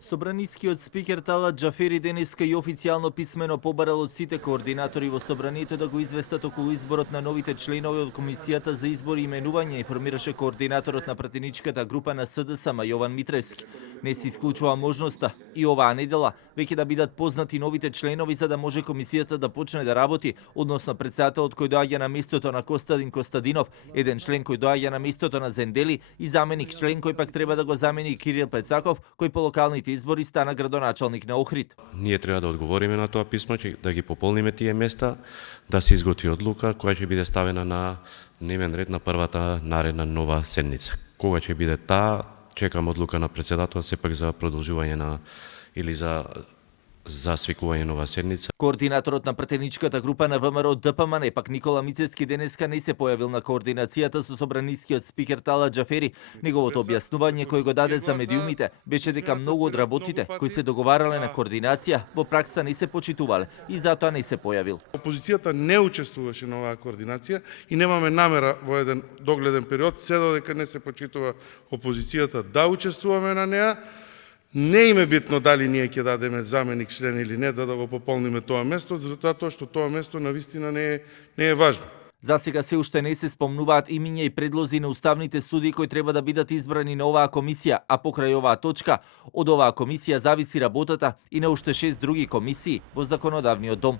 Собранискиот спикер Талат Џафери денеска и официјално писмено побарал од сите координатори во собранието да го известат околу изборот на новите членови од Комисијата за избори и именување, информираше координаторот на пратеничката група на СДСМ Јован Митревски. Не се исклучува можноста и оваа недела веќе да бидат познати новите членови за да може комисијата да почне да работи, односно претседателот кој доаѓа на местото на Костадин Костадинов, еден член кој доаѓа на местото на Зендели и заменик член кој пак треба да го замени Кирил Пецаков, кој по локалните избори стана градоначалник на Охрид. Ние треба да одговориме на тоа писмо, да ги пополниме тие места, да се изготви одлука која ќе биде ставена на дневен ред на првата наредна нова седница. Кога ќе биде таа, чекам одлука на претседателот сепак за продолжување на или за свикување нова седница. Координаторот на пратеничката група на ВМРО ДПМН, пак Никола Мицевски, денеска не се појавил на координацијата со собранискиот спикер Талат Џафери. Неговото објаснување кој го даде за медиумите беше дека многу од работите кои се договарале на координација во пракса не се почитувале и затоа не се појавил. Опозицијата не учествуваше на оваа координација и немаме намера во еден догледен период, се додека не се почитува опозицијата, да учествуваме на неа. Не им е битно дали ние ќе дадеме заменик член или не, да го пополниме тоа место, затоа што тоа место навистина не е важно. За сега се уште не се спомнуваат имиња и предлози на уставните суди кои треба да бидат избрани на оваа комисија, а покрај оваа точка, од оваа комисија зависи работата и на уште 6 други комисии во законодавниот дом.